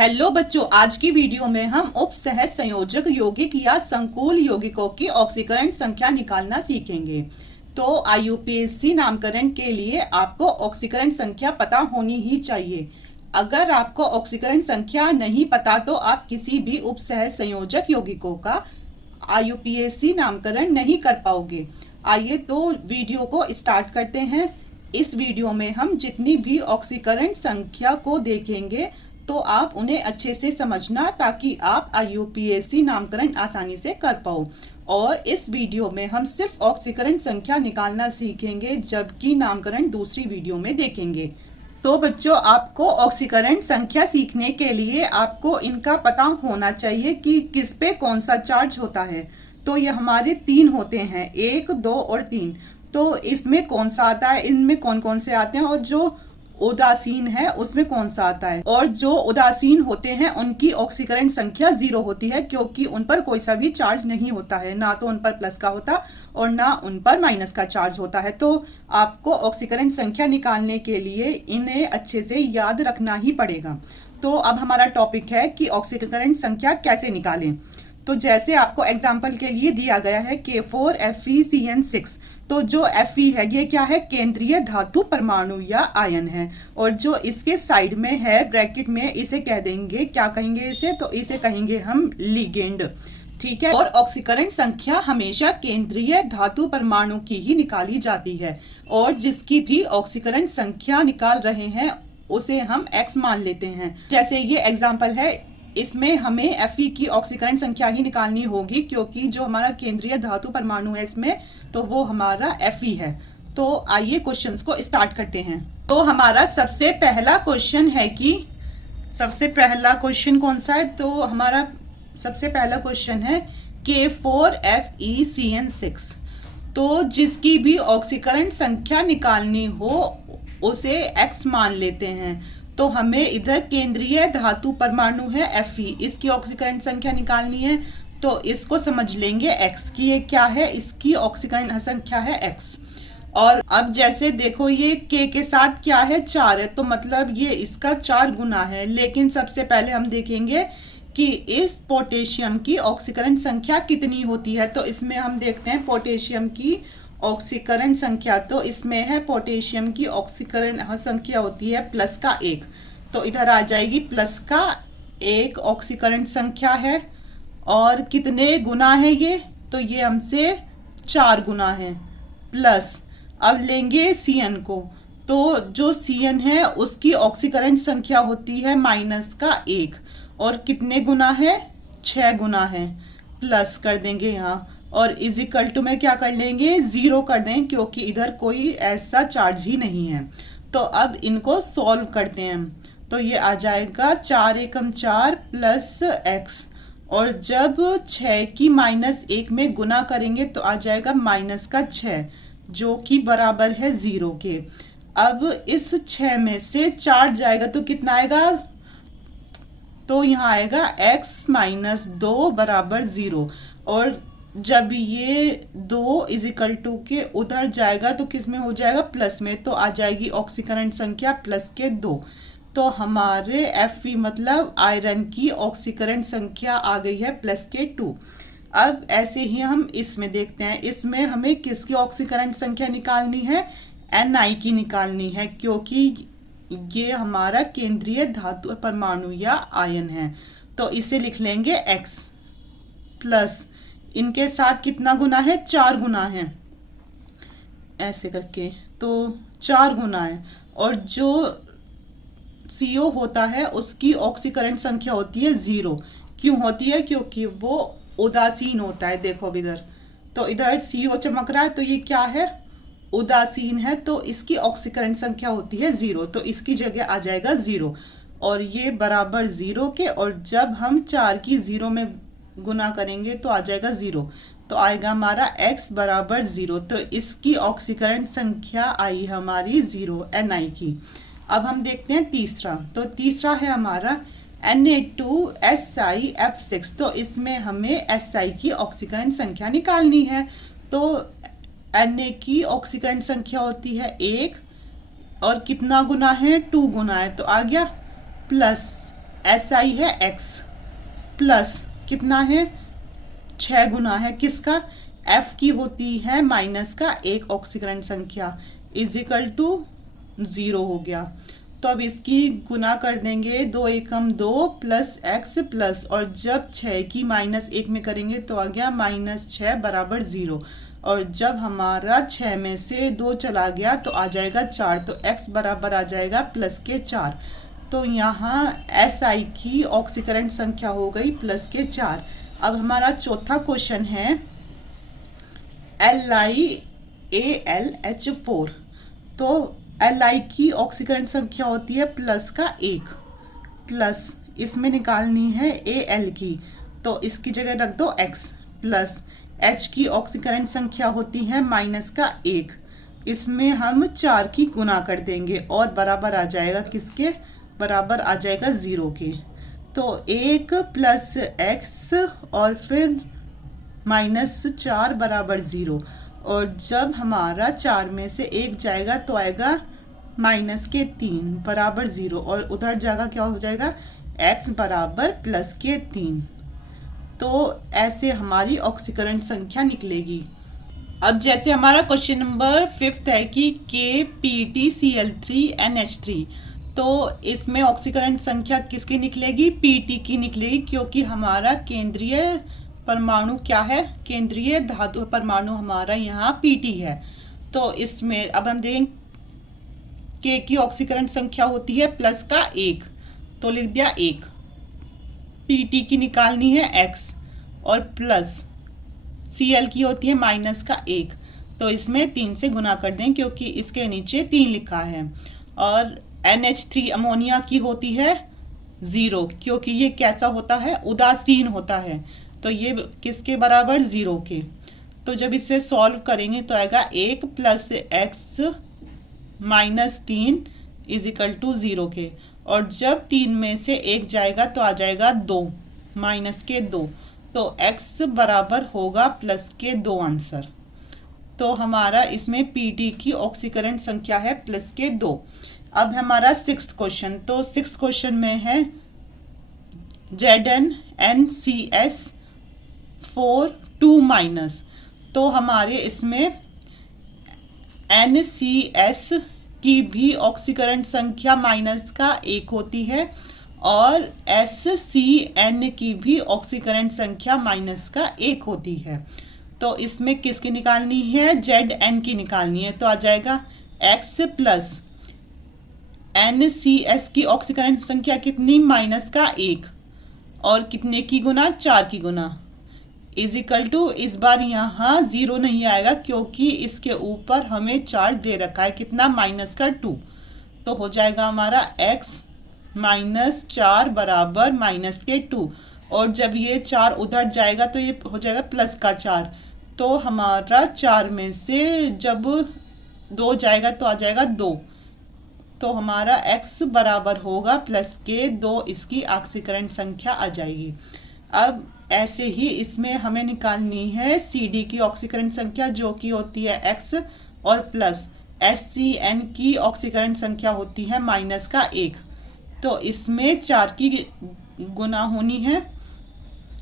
Hello बच्चों, आज की वीडियो में हम उपसहज संयोजक यौगिक या संकुल यौगिकों की ऑक्सीकरण संख्या निकालना सीखेंगे। तो आईयूपीएसी नामकरण के लिए आपको ऑक्सीकरण संख्या पता होनी ही चाहिए। अगर आपको ऑक्सीकरण संख्या नहीं पता तो आप किसी भी उपसहज संयोजक यौगिकों का आईयूपीएसी नामकरण नहीं कर पाओगे। आइए तो वीडियो को स्टार्ट करते हैं। इस वीडियो में हम जितनी भी ऑक्सीकरण संख्या को देखेंगे तो आप उन्हें अच्छे से समझना ताकि आप आईयूपीएसी नामकरण आसानी से कर पाओ। और इस वीडियो में हम सिर्फ ऑक्सीकरण संख्या निकालना सीखेंगे, जबकि नामकरण दूसरी वीडियो में देखेंगे। तो बच्चों, आपको ऑक्सीकरण संख्या सीखने के लिए आपको इनका पता होना चाहिए कि किस पे कौन सा चार्ज होता है। तो ये हमारे 3 होते हैं, 1, 2 और 3। तो इसमें कौन सा आता है, इनमें कौन कौन से आते हैं, और जो उदासीन है उसमें कौन सा आता है। और जो उदासीन होते हैं उनकी ऑक्सीकरण संख्या 0 होती है, क्योंकि उन पर कोई सा भी चार्ज नहीं होता है, ना तो उन पर प्लस का होता और ना उन पर माइनस का चार्ज होता है। तो आपको ऑक्सीकरण संख्या निकालने के लिए इन्हें अच्छे से याद रखना ही पड़ेगा। तो अब हमारा टॉपिक है कि ऑक्सीकरण संख्या कैसे निकालें। तो जैसे आपको एग्जाम्पल के लिए दिया गया है K4FeCN6। तो जो Fe है ये क्या है, केंद्रीय धातु परमाणु या आयन है। और जो इसके साइड में है ब्रैकेट में, इसे कह देंगे, क्या कहेंगे इसे, तो इसे कहेंगे हम लिगेंड। ठीक है। और ऑक्सीकरण संख्या हमेशा केंद्रीय धातु परमाणु की ही निकाली जाती है, और जिसकी भी ऑक्सीकरण संख्या निकाल रहे हैं उसे हम X मान लेते हैं। जैसे ये एग्जाम्पल है, इसमें हमें Fe की ऑक्सीकरण संख्या ही निकालनी होगी, क्योंकि जो हमारा केंद्रीय धातु परमाणु है इसमें, तो वो हमारा Fe है। तो आइए क्वेश्चंस को स्टार्ट करते हैं। तो हमारा सबसे पहला क्वेश्चन है कि सबसे पहला क्वेश्चन कौन सा है, तो हमारा सबसे पहला क्वेश्चन है K4FeCN6। तो जिसकी भी ऑक्सीकरण संख्या निकालनी हो उसे X मान लेते हैं। तो हमें इधर केंद्रीय धातु परमाणु है Fe, इसकी ऑक्सीकरण संख्या निकालनी है, तो इसको समझ लेंगे X की। ये क्या है, इसकी ऑक्सीकरण संख्या है X। और अब जैसे देखो ये K के साथ क्या है, 4 है, तो मतलब ये इसका 4 गुना है। लेकिन सबसे पहले हम देखेंगे कि इस पोटेशियम की ऑक्सीकरण संख्या कितनी होती है। तो इसमें हम देखते हैं पोटेशियम की ऑक्सीकरण संख्या। तो इसमें है पोटेशियम की ऑक्सीकरण संख्या होती है +1। तो इधर आ जाएगी +1 ऑक्सीकरण संख्या है। और कितने गुना है ये, तो ये हमसे 4 गुना है। प्लस अब लेंगे Cn को, तो जो Cn है उसकी ऑक्सीकरण संख्या होती है -1, और कितने गुना है, 6 गुना है। प्लस कर देंगे यहाँ, और इजिकल टू में क्या कर लेंगे, 0 कर दें, क्योंकि इधर कोई ऐसा चार्ज ही नहीं है। तो अब इनको सॉल्व करते हैं। तो ये आ जाएगा 4 एकम 4 +x, और जब 6 की -1 में गुना करेंगे तो आ जाएगा -6, जो कि बराबर है 0 के। अब इस 6 में से 4 जाएगा तो कितना आएगा, तो यहाँ आएगा x - 2 = 0। और जब ये 2 = के उधर जाएगा तो किस में हो जाएगा, प्लस में, तो आ जाएगी ऑक्सीकरण संख्या +2। तो हमारे Fe मतलब आयरन की ऑक्सीकरण संख्या आ गई है +2। अब ऐसे ही हम इसमें देखते हैं, इसमें हमें किसकी ऑक्सीकरण संख्या निकालनी है, Na की निकालनी है, क्योंकि ये हमारा केंद्रीय धातु परमाणु या आयन है। तो इसे लिख लेंगे X प्लस इनके साथ कितना गुना है, 4 गुना है, ऐसे करके, तो 4 गुना है। और जो CO होता है उसकी ऑक्सीकरण संख्या होती है 0। क्यों होती है, क्योंकि वो उदासीन होता है। देखो इधर, तो इधर CO चमक रहा है, तो ये क्या है, उदासीन है, तो इसकी ऑक्सीकरण संख्या होती है 0। तो इसकी जगह आ जाएगा 0, और ये बराबर 0 के। और जब हम 4 की 0 में गुना करेंगे तो आ जाएगा 0, तो आएगा हमारा x बराबर 0। तो इसकी ऑक्सीकरण संख्या आई हमारी 0 Na की। अब हम देखते हैं तीसरा। तो तीसरा है हमारा Na2SiF6। तो इसमें हमें Si की ऑक्सीकरण संख्या निकालनी है। तो Na की ऑक्सीकरण संख्या होती है 1, और कितना गुना है, 2 गुना है, तो आ गया प्लस SI है x प्लस कितना है 6 गुना है किसका F की होती है माइनस का एक ऑक्सीकरण संख्या इज इक्वल टू 0 हो गया। तो अब इसकी गुना कर देंगे 2 एकम 2 प्लस x प्लस और जब 6 की -1 में करेंगे तो आ गया -6 बराबर 0 और जब हमारा 6 में से 2 चला गया तो आ जाएगा 4 तो x बराबर आ जाएगा प्लस के 4। तो यहाँ SI की ऑक्सीकरण संख्या हो गई प्लस के 4। अब हमारा चौथा क्वेश्चन है LiAlH4। तो Li की ऑक्सीकरण संख्या होती है प्लस का 1 प्लस इसमें निकालनी है Al की तो इसकी जगह रख दो x प्लस H की ऑक्सीकरण संख्या होती है माइनस का 1 इसमें हम 4 की गुना कर देंगे और बराबर आ जाएगा किसके बराबर आ जाएगा 0 के। तो 1 प्लस x और फिर -4 बराबर 0 और जब हमारा 4 में से 1 जाएगा तो आएगा -3 बराबर 0 और उधर जाएगा क्या हो जाएगा x बराबर +3। तो ऐसे हमारी ऑक्सीकरण संख्या निकलेगी। अब जैसे हमारा क्वेश्चन नंबर 5 है कि KPtCl3NH3 तो इसमें ऑक्सीकरण संख्या किसकी निकलेगी Pt की निकलेगी क्योंकि हमारा केंद्रीय परमाणु क्या है केंद्रीय धातु परमाणु हमारा यहाँ Pt है। तो इसमें अब हम देखें K की ऑक्सीकरण संख्या होती है प्लस का 1 तो लिख दिया 1 Pt की निकालनी है x और प्लस Cl की होती है माइनस का 1 तो इसमें 3 से गुना कर दें क्योंकि इसके नीचे 3 लिखा है और NH3 अमोनिया की होती है 0 क्योंकि ये कैसा होता है उदासीन होता है तो ये किसके बराबर 0 के। तो जब इसे सॉल्व करेंगे तो आएगा 1 plus x -3 is equal to 0 के और जब 3 में से 1 जाएगा तो आ जाएगा 2 माइनस के 2 तो x बराबर होगा प्लस के 2 आंसर। तो हमारा इसमें Pt की ऑक्सीकरण संख्या है प्लस के 2। अब हमारा 6th क्वेश्चन तो 6th क्वेश्चन में है ZnNCS4 2- तो हमारे इसमें NCS की भी ऑक्सीकरण संख्या माइनस का 1 होती है और SCN की भी ऑक्सीकरण संख्या माइनस का 1 होती है। तो इसमें किसकी निकालनी है Zn की निकालनी है तो आ जाएगा x प्लस NCS की ऑक्सीकरण संख्या कितनी माइनस का 1 और कितने की गुना 4 की गुना इज इक्वल टू इस बार यहाँ 0 नहीं आएगा क्योंकि इसके ऊपर हमें चार्ज दे रखा है कितना माइनस का 2 तो हो जाएगा हमारा x -4 बराबर माइनस के 2 और जब ये 4 उधर जाएगा तो ये हो जाएगा प्लस का 4 तो हमारा 4 में से जब 2 जाएगा तो आ जाएगा 2 तो हमारा x बराबर होगा प्लस के 2 इसकी ऑक्सीकरण संख्या आ जाएगी। अब ऐसे ही इसमें हमें निकालनी है CD की ऑक्सीकरण संख्या जो कि होती है x और प्लस SCN की ऑक्सीकरण संख्या होती है माइनस का 1 तो इसमें 4 की गुना होनी है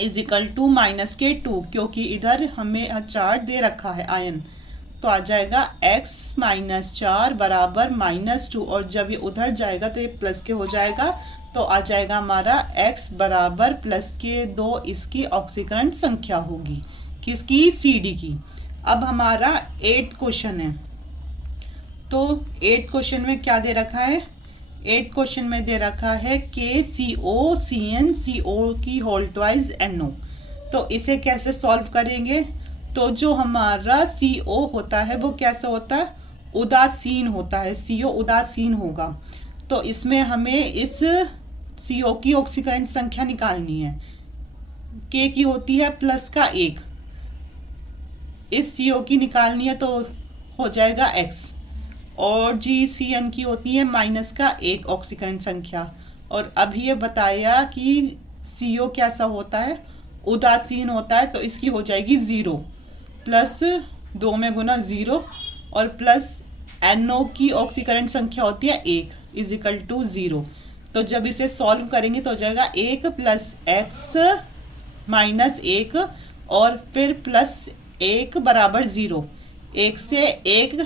इज इक्वल टू माइनस के 2 क्योंकि इधर हमें 4 दे रखा है आयन तो आ जाएगा x -4 बराबर -2 और जब ये उधर जाएगा तो ये प्लस के हो जाएगा तो आ जाएगा हमारा x बराबर प्लस के 2 इसकी ऑक्सीकरण संख्या होगी किसकी CD की। अब हमारा 8 क्वेश्चन है तो 8 क्वेश्चन में क्या दे रखा है 8 क्वेश्चन में दे रखा है KCOCnCO की होल ट्वाइस NO। तो इसे कैसे सॉल्व करेंगे तो जो हमारा CO होता है वो कैसा होता है उदासीन होता है CO उदासीन होगा तो इसमें हमें इस CO की ऑक्सीकरण संख्या निकालनी है K की होती है प्लस का 1 इस CO की निकालनी है तो हो जाएगा x और GCN की होती है माइनस का 1 ऑक्सीकरण संख्या और अभी ये बताया कि CO कैसा होता है उदासीन होता है तो इसकी हो जाएगी 0 प्लस 2 में गुना 0 और प्लस NO की ऑक्सीकरण संख्या होती है 1 इज इक्वल टू 0 तो जब इसे सॉल्व करेंगे तो हो जाएगा 1 प्लस एक्स माइनस 1 और फिर प्लस 1 बराबर 0। 1 से 1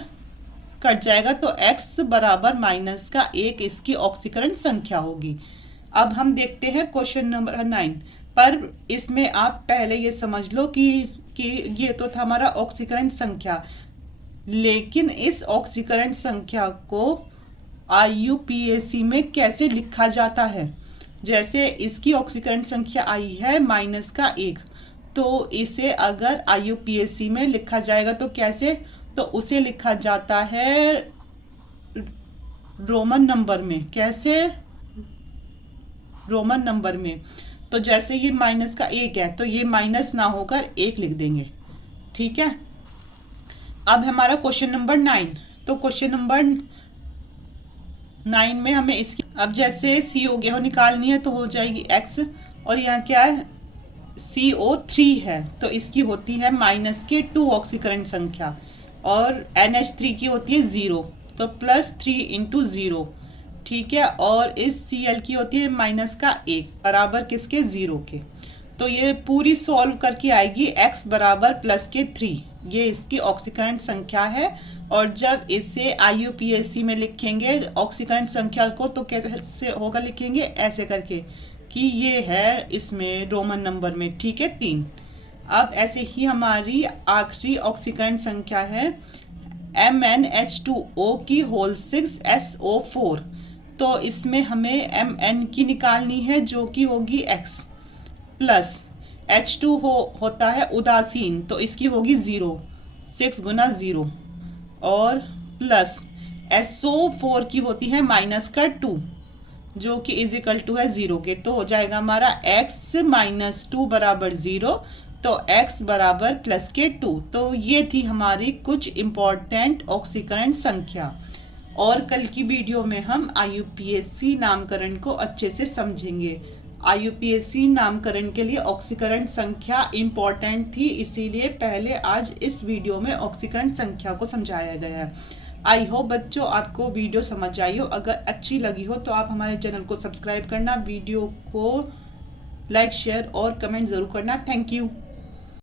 कट जाएगा तो x बराबर माइनस का 1 इसकी ऑक्सीकरण संख्या होगी। अब हम देखते हैं क्वेश्चन नंबर 9 पर। इसमें आप पहले ये समझ लो कि ये तो था हमारा ऑक्सीकरण संख्या, लेकिन इस ऑक्सीकरण संख्या को IUPAC में कैसे लिखा जाता है। जैसे इसकी ऑक्सीकरण संख्या आई है माइनस का 1, तो इसे अगर IUPAC में लिखा जाएगा तो कैसे, तो उसे लिखा जाता है रोमन नंबर में। कैसे, रोमन नंबर में। तो जैसे ये माइनस का 1 है तो ये माइनस ना होकर 1 लिख देंगे, ठीक है। अब हमारा क्वेश्चन नंबर 9। तो क्वेश्चन नंबर 9 में हमें इसकी, अब जैसे CO निकालनी है तो हो जाएगी x, और यहाँ क्या है CO3 है तो इसकी होती है माइनस के 2 ऑक्सीकरण संख्या, और NH3 की होती है 0 तो प्लस 3 इंटू 0, ठीक है। और इस Cl की होती है माइनस का 1 बराबर किसके, 0 के। तो ये पूरी सॉल्व करके आएगी x बराबर प्लस के 3, ये इसकी ऑक्सीकरण संख्या है। और जब इसे IUPAC में लिखेंगे ऑक्सीकरण संख्या को तो कैसे होगा, लिखेंगे ऐसे करके कि ये है इसमें रोमन नंबर में, ठीक है, 3। अब ऐसे ही हमारी आखिरी ऑक्सीकरण संख्या है MnH2O की होल 6SO4। तो इसमें हमें Mn की निकालनी है जो कि होगी x, प्लस H2 होता है उदासीन तो इसकी होगी 0, 6 गुना 0, और प्लस SO4 की होती है माइनस का 2 जो कि इज इक्वल टू है 0 के। तो हो जाएगा हमारा x माइनस 2 बराबर 0, तो x बराबर प्लस के 2। तो ये थी हमारी कुछ इम्पॉर्टेंट ऑक्सीकरण संख्या, और कल की वीडियो में हम IUPAC नामकरण को अच्छे से समझेंगे। IUPAC नामकरण के लिए ऑक्सीकरण संख्या इम्पॉर्टेंट थी, इसीलिए पहले आज इस वीडियो में ऑक्सीकरण संख्या को समझाया गया है। आई होप बच्चों आपको वीडियो समझ आई हो। अगर अच्छी लगी हो तो आप हमारे चैनल को सब्सक्राइब करना, वीडियो को लाइक, शेयर और कमेंट ज़रूर करना। Thank you.